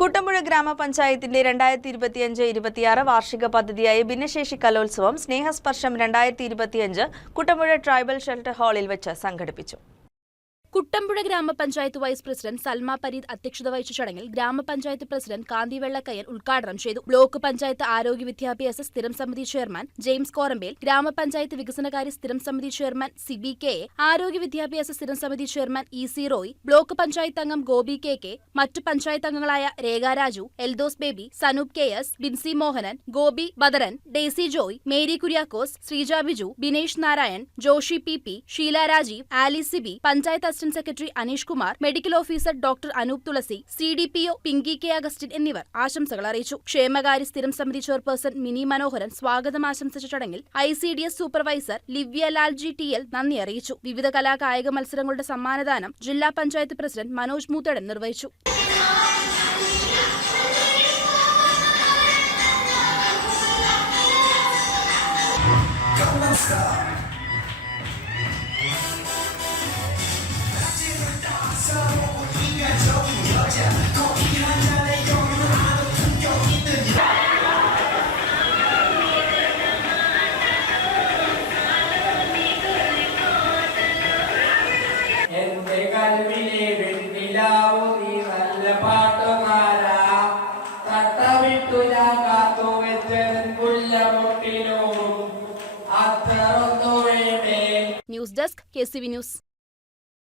കുട്ടമ്പുഴ ഗ്രാമപഞ്ചായത്തിന്റെ രണ്ടായിരത്തി ഇരുപത്തിയഞ്ച് ഇരുപത്തിയാറ് വാർഷിക പദ്ധതിയായ ഭിന്നശേഷി കലോത്സവം സ്നേഹസ്പർശം രണ്ടായിരത്തി ഇരുപത്തിയഞ്ച് കുട്ടമ്പുഴ ട്രൈബൽ ഷെൽട്ടർ ഹാളിൽ വെച്ച് സംഘടിപ്പിച്ചു. കുട്ടമ്പുഴ ഗ്രാമപഞ്ചായത്ത് വൈസ് പ്രസിഡന്റ് സൽമ പരീദ് അധ്യക്ഷത വഹിച്ച ചടങ്ങിൽ ഗ്രാമപഞ്ചായത്ത് പ്രസിഡന്റ് കാന്തി വെള്ളക്കയ്യൻ ഉദ്ഘാടനം ചെയ്തു. ബ്ലോക്ക് പഞ്ചായത്ത് ആരോഗ്യ വിദ്യാഭ്യാസ സ്ഥിരം സമിതി ചെയർമാൻ ജെയിംസ് കോറമ്പേൽ ഗ്രാമപഞ്ചായത്ത് വികസനകാര്യ സ്ഥിരം സമിതി ചെയർമാൻ സിബി കെ ആരോഗ്യ വിദ്യാഭ്യാസ സ്ഥിരം സമിതി chairman E C Roy block panchayat അംഗം ഗോപി കെ കെ മറ്റു പഞ്ചായത്ത് അംഗങ്ങളായ Rekha Raju Eldhose Baby Sanoop K S Binsy Mohanan Gopi Badaran Daisy Joy Mary Kuriakose Sreeja Biju Binesh Narayan Joshy P P Sheela Rajeev Ali Siby panchayat assistant secretary Aneesh Kumar medical officer doctor Anoop Thulasi C D P O Pinky K Augustine എന്നിവർ ആശംസകൾ അറിയിച്ചു. ക്ഷേമകാര്യ സ്ഥിരം സമിതി chairperson mini മനോഹരൻ സ്വാഗതം ആശംസിച്ച ചടങ്ങിൽ I C D S supervisor Livya Lalji T L നന്ദി അറിയിച്ചു. വിവിധ കലാകായിക മത്സരങ്ങളുടെ സമ്മാനദാനം ജില്ലാ പഞ്ചായത്ത് പ്രസിഡന്റ് മനോജ് മൂത്തടൻ നിർവഹിച്ചു. എന്റെ നല്ല ഞാൻ news desk K C V news.